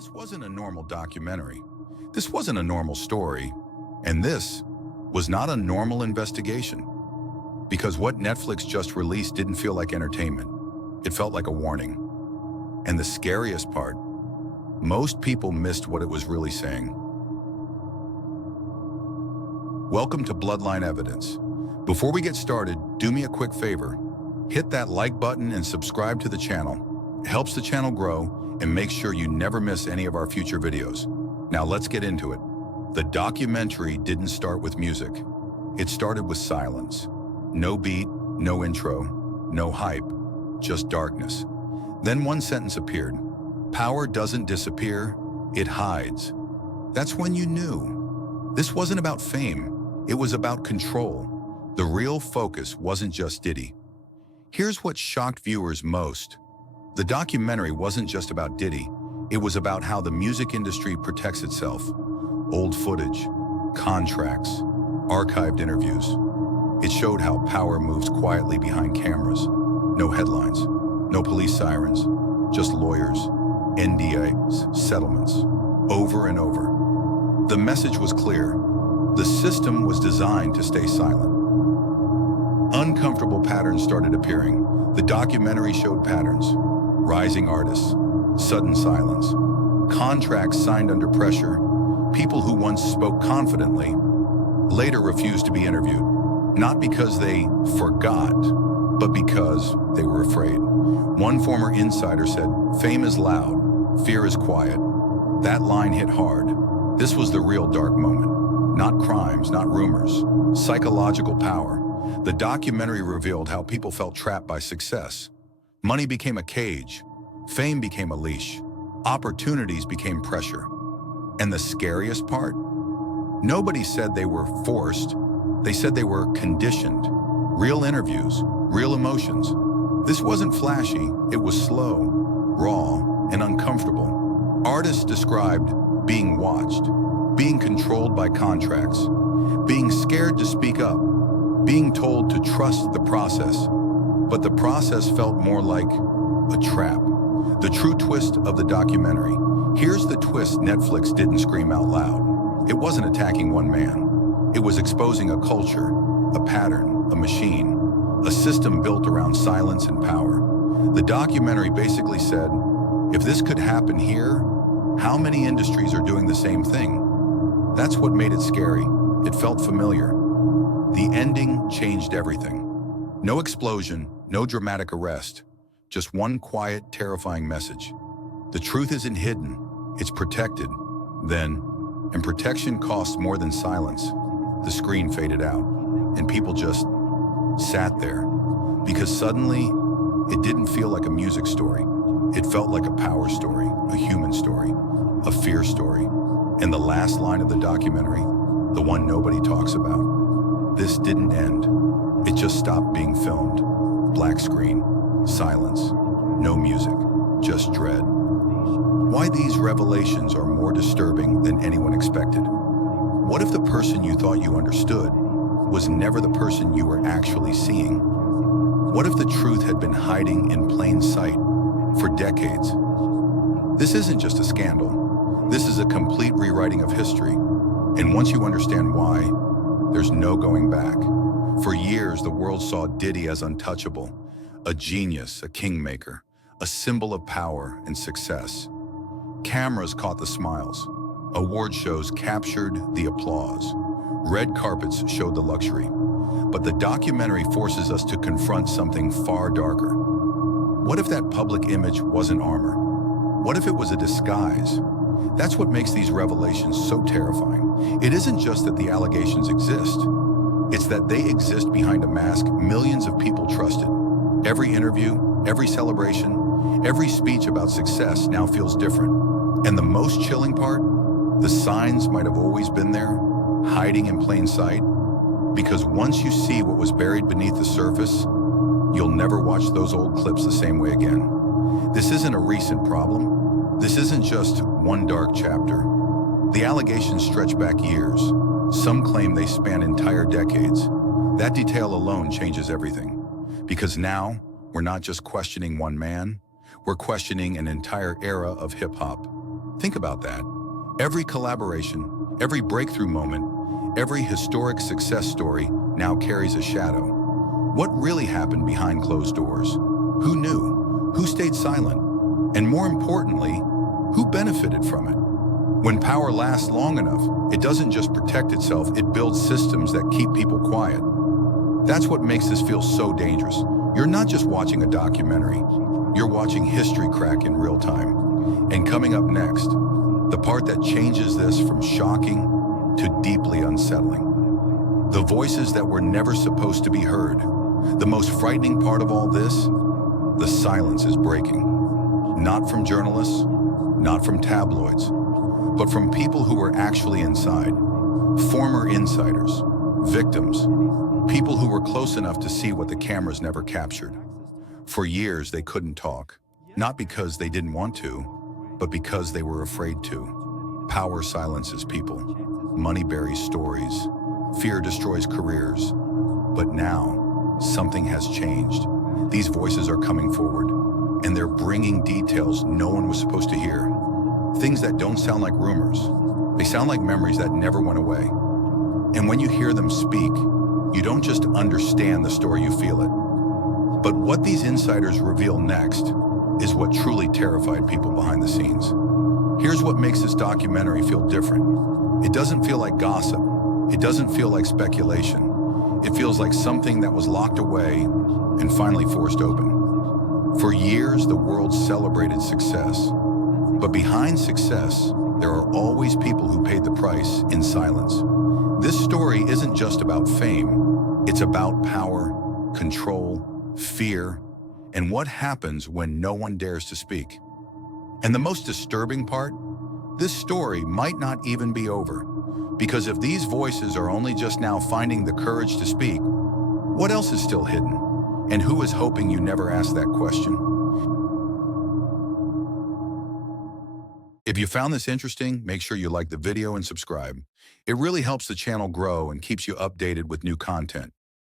This wasn't a normal documentary. This wasn't a normal story. And this was not a normal investigation. Because what Netflix just released didn't feel like entertainment. It felt like a warning. And the scariest part, most people missed what it was really saying. Welcome to Bloodline Evidence. Before we get started, do me a quick favor. Hit that like button and subscribe to the channel. It helps the channel grow and make sure you never miss any of our future videos. Now let's get into it. The documentary didn't start with music. It started with silence. No beat, no intro, no hype, just darkness. Then one sentence appeared. Power doesn't disappear, it hides. That's when you knew. This wasn't about fame, it was about control. The real focus wasn't just Diddy. Here's what shocked viewers most. The documentary wasn't just about Diddy, it was about how the music industry protects itself. Old footage, contracts, archived interviews. It showed how power moves quietly behind cameras. No headlines, no police sirens, just lawyers, NDAs, settlements, over and over. The message was clear. The system was designed to stay silent. Uncomfortable patterns started appearing. The documentary showed patterns. Rising artists, sudden silence, contracts signed under pressure, people who once spoke confidently later refused to be interviewed, not because they forgot, but because they were afraid. One former insider said, "Fame is loud, fear is quiet." That line hit hard. This was the real dark moment. Not crimes, not rumors, psychological power. The documentary revealed how people felt trapped by success. Money became a cage, fame became a leash, opportunities became pressure. And the scariest part? Nobody said they were forced, they said they were conditioned. Real interviews, real emotions. This wasn't flashy, it was slow, raw, and uncomfortable. Artists described being watched, being controlled by contracts, being scared to speak up, being told to trust the process. But the process felt more like a trap. The true twist of the documentary. Here's the twist Netflix didn't scream out loud. It wasn't attacking one man. It was exposing a culture, a pattern, a machine, a system built around silence and power. The documentary basically said, if this could happen here, how many industries are doing the same thing? That's what made it scary. It felt familiar. The ending changed everything. No explosion, no dramatic arrest, just one quiet, terrifying message. The truth isn't hidden, it's protected. Then, and protection costs more than silence. The screen faded out, and people just sat there. Because suddenly, it didn't feel like a music story. It felt like a power story, a human story, a fear story. And the last line of the documentary, the one nobody talks about, this didn't end. It just stopped being filmed. Black screen, silence, no music, just dread. Why these revelations are more disturbing than anyone expected. What if the person you thought you understood was never the person you were actually seeing? What if the truth had been hiding in plain sight for decades? This isn't just a scandal. This is a complete rewriting of history. And once you understand why, there's no going back. For years, the world saw Diddy as untouchable, a genius, a kingmaker, a symbol of power and success. Cameras caught the smiles. Award shows captured the applause. Red carpets showed the luxury. But the documentary forces us to confront something far darker. What if that public image wasn't armor? What if it was a disguise? That's what makes these revelations so terrifying. It isn't just that the allegations exist. It's that they exist behind a mask millions of people trusted. Every interview, every celebration, every speech about success now feels different. And the most chilling part? The signs might have always been there, hiding in plain sight. Because once you see what was buried beneath the surface, you'll never watch those old clips the same way again. This isn't a recent problem. This isn't just one dark chapter. The allegations stretch back years. Some claim they span entire decades. That detail alone changes everything. Because now, we're not just questioning one man, we're questioning an entire era of hip-hop. Think about that. Every collaboration, every breakthrough moment, every historic success story now carries a shadow. What really happened behind closed doors? Who knew? Who stayed silent? And more importantly, who benefited from it? When power lasts long enough, it doesn't just protect itself, it builds systems that keep people quiet. That's what makes this feel so dangerous. You're not just watching a documentary, you're watching history crack in real time. And coming up next, the part that changes this from shocking to deeply unsettling. The voices that were never supposed to be heard. The most frightening part of all this, the silence is breaking. Not from journalists, not from tabloids, but from people who were actually inside. Former insiders, victims, people who were close enough to see what the cameras never captured. For years, they couldn't talk, not because they didn't want to, but because they were afraid to. Power silences people. Money buries stories. Fear destroys careers. But now, something has changed. These voices are coming forward, and they're bringing details no one was supposed to hear. Things that don't sound like rumors. They sound like memories that never went away. And when you hear them speak, you don't just understand the story, you feel it. But what these insiders reveal next is what truly terrified people behind the scenes. Here's what makes this documentary feel different. It doesn't feel like gossip. It doesn't feel like speculation. It feels like something that was locked away and finally forced open. For years, the world celebrated success. But behind success, there are always people who paid the price in silence. This story isn't just about fame. It's about power, control, fear, and what happens when no one dares to speak. And the most disturbing part? This story might not even be over. Because if these voices are only just now finding the courage to speak, what else is still hidden? And who is hoping you never ask that question? If you found this interesting, make sure you like the video and subscribe. It really helps the channel grow and keeps you updated with new content.